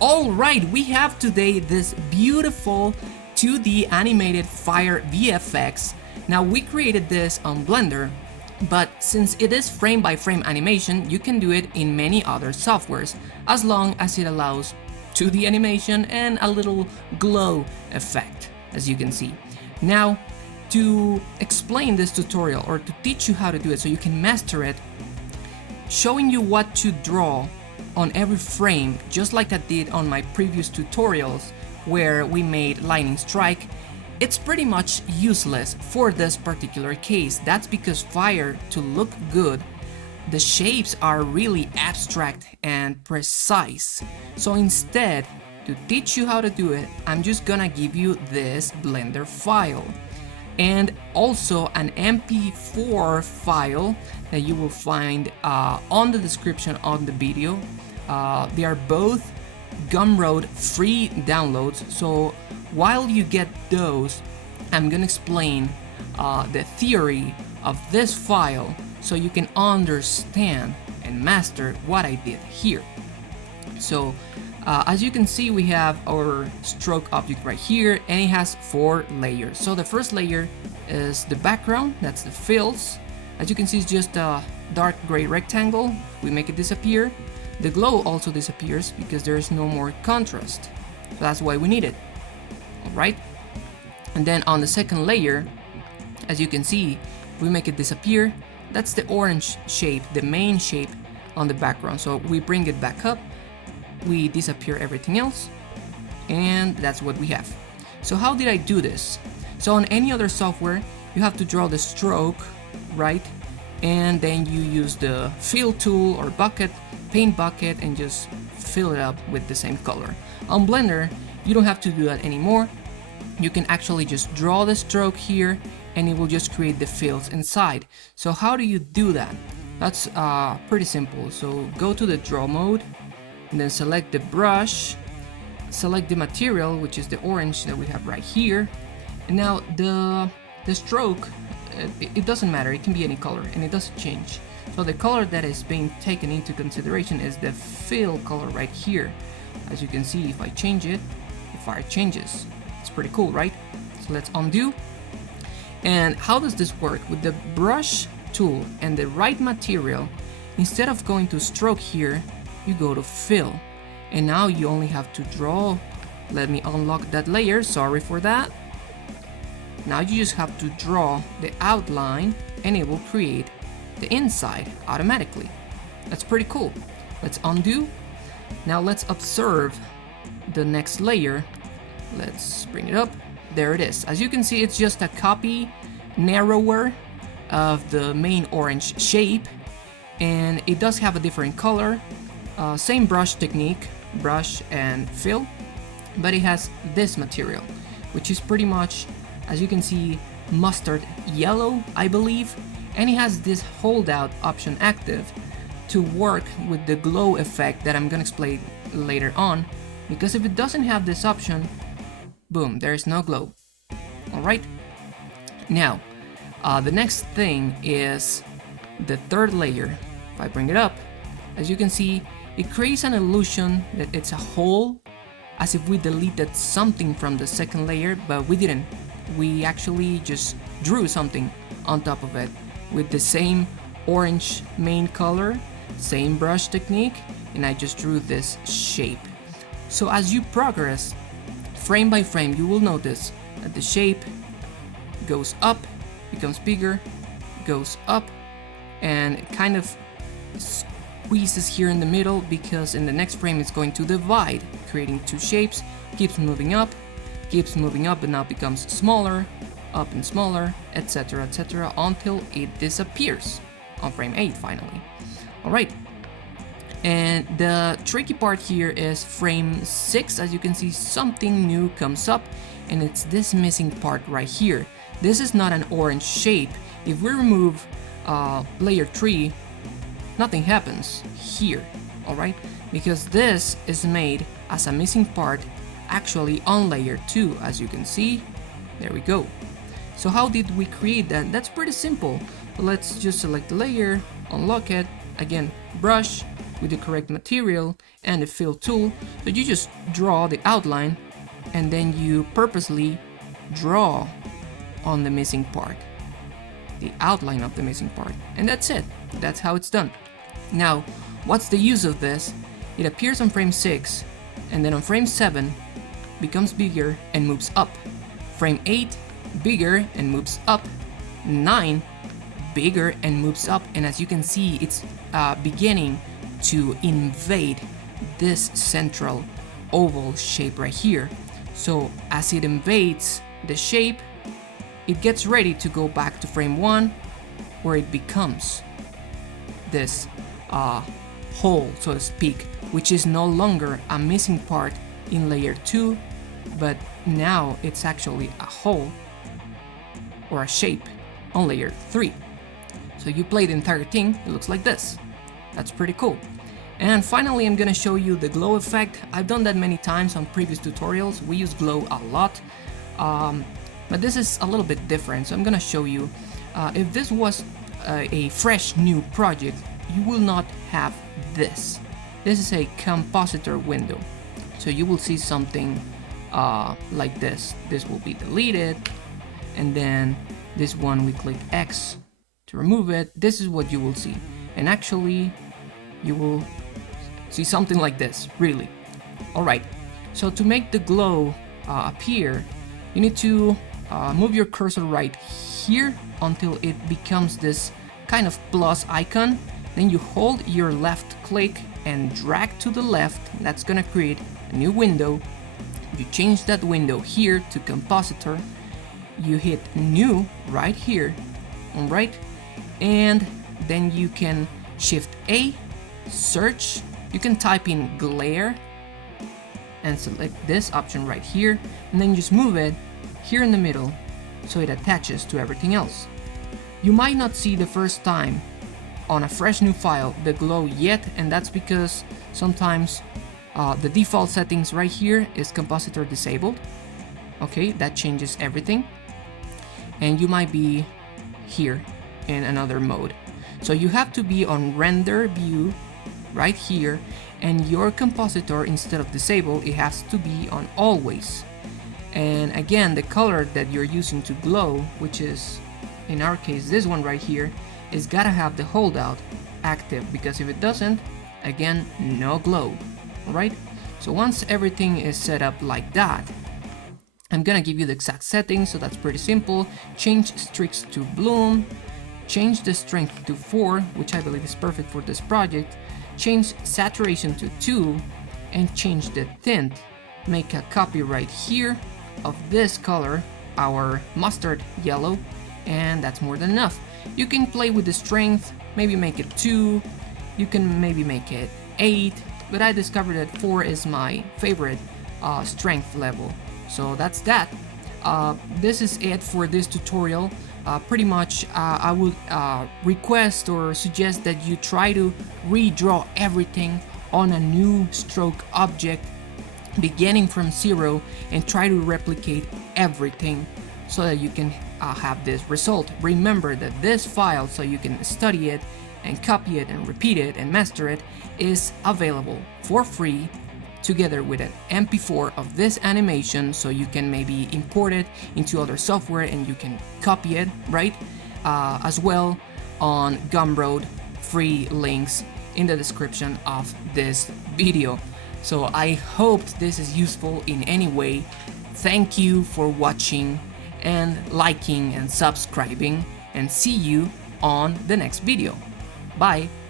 Alright, we have today this beautiful 2D animated fire VFX. Now we created this on Blender, but since it is frame by frame animation, you can do it in many other softwares, as long as it allows 2D animation and a little glow effect, as you can see. Now, to explain this tutorial, or to teach you how to do it so you can master it, showing you what to draw on every frame, just like I did on my previous tutorials where we made lightning strike, it's pretty much useless for this particular case. That's because fire, to look good, the shapes are really abstract and precise. So instead, to teach you how to do it, I'm just gonna give you this Blender file and also an MP4 file that you will find on the description of the video. They are both Gumroad free downloads, so while you get those, I'm gonna explain the theory of this file so you can understand and master what I did here. So as you can see, we have our stroke object right here, and it has 4 layers. So the first layer is the background, that's the fills. As you can see, it's just a dark gray rectangle. We make it disappear. The glow also disappears because there is no more contrast. So that's why we need it. Alright? And then on the second layer, as you can see, we make it disappear. That's the orange shape, the main shape on the background. So we bring it back up, we disappear everything else, and that's what we have. So how did I do this? So on any other software, you have to draw the stroke, right? And then you use the fill tool or bucket, paint bucket, and just fill it up with the same color. On Blender, you don't have to do that anymore. You can actually just draw the stroke here, and it will just create the fills inside. So how do you do that? That's pretty simple. So go to the draw mode, and then select the brush, select the material, which is the orange that we have right here. And now the stroke, it doesn't matter, it can be any color, and it doesn't change. So the color that is being taken into consideration is the fill color right here. As you can see, if I change it, the fire changes. It's pretty cool, right? So let's undo. And how does this work? With the brush tool and the right material, instead of going to stroke here, you go to fill. And now you only have to draw. Let me unlock that layer, sorry for that. Now you just have to draw the outline, and it will create the inside automatically. That's pretty cool. Let's undo. Now let's observe the next layer. Let's bring it up. There it is. As you can see, it's just a copy, narrower, of the main orange shape, and it does have a different color. Same brush technique, brush and fill, but it has this material, which is pretty much, as you can see, mustard yellow, I believe, and it has this holdout option active to work with the glow effect that I'm gonna explain later on, because if it doesn't have this option, boom, there is no glow. Alright, now the next thing is the third layer. If I bring it up, as you can see, it creates an illusion that it's a hole, as if we deleted something from the second layer, but we didn't. We actually just drew something on top of it with the same orange main color, same brush technique, and I just drew this shape. So as you progress frame by frame, you will notice that the shape goes up, becomes bigger, goes up, and it kind of squeezes here in the middle, because in the next frame it's going to divide, creating 2 shapes, keeps moving up, but now becomes smaller, up and smaller, etc, etc, until it disappears on frame 8 finally. Alright, and the tricky part here is frame 6. As you can see, something new comes up, and it's this missing part right here. This is not an orange shape. If we remove layer 3, nothing happens here, alright? Because this is made as a missing part actually on layer 2, as you can see. There we go. So how did we create that? That's pretty simple. Let's just select the layer, unlock it, again, brush, with the correct material and the fill tool. So you just draw the outline and then you purposely draw on the missing part, the outline of the missing part, and that's it. That's how it's done. Now, what's the use of this? It appears on frame 6 and then on frame 7 becomes bigger and moves up. Frame 8 bigger and moves up. 9 bigger and moves up, and as you can see, it's beginning to invade this central oval shape right here. So as it invades the shape, it gets ready to go back to frame 1, where it becomes this hole, so to speak, which is no longer a missing part in layer 2, but now it's actually a hole or a shape on layer 3. So you play the entire thing, it looks like this. That's pretty cool. And finally, I'm gonna show you the glow effect. I've done that many times on previous tutorials. We use glow a lot, but this is a little bit different. So I'm gonna show you. If this was a fresh new project, you will not have this. This is a compositor window. So you will see something like this. This will be deleted, and then this one we click X to remove it. This is what you will see, and actually you will see something like this, really. Alright, so to make the glow appear, you need to move your cursor right here until it becomes this kind of plus icon. Then you hold your left click and drag to the left. That's gonna create a new window. You change that window here to compositor. You hit new right here, alright? And then you can shift A, search. You can type in glare and select this option right here, and then just move it here in the middle so it attaches to everything else. You might not see the first time on a fresh new file the glow yet, and that's because sometimes the default settings right here is compositor disabled. Okay, that changes everything, and you might be here in another mode. So you have to be on render view right here, and your compositor, instead of disable, it has to be on always. And again, the color that you're using to glow, which is in our case this one right here, is gotta have the holdout active, because if it doesn't, again, no glow. Alright, so once everything is set up like that, I'm gonna give you the exact settings. So that's pretty simple. Change streaks to bloom, change the strength to 4, which I believe is perfect for this project, change saturation to 2, and change the tint. Make a copy right here of this color, our mustard yellow, and that's more than enough. You can play with the strength, maybe make it 2, you can maybe make it 8, but I discovered that 4 is my favorite strength level. So that's that. This is it for this tutorial. Pretty much I would request or suggest that you try to redraw everything on a new stroke object beginning from 0, and try to replicate everything so that you can have this result. Remember that this file, so you can study it and copy it and repeat it and master it, is available for free together with an MP4 of this animation, so you can maybe import it into other software and you can copy it, right? As well on Gumroad, free links in the description of this video. So I hope this is useful in any way. Thank you for watching and liking and subscribing, and see you on the next video. Bye!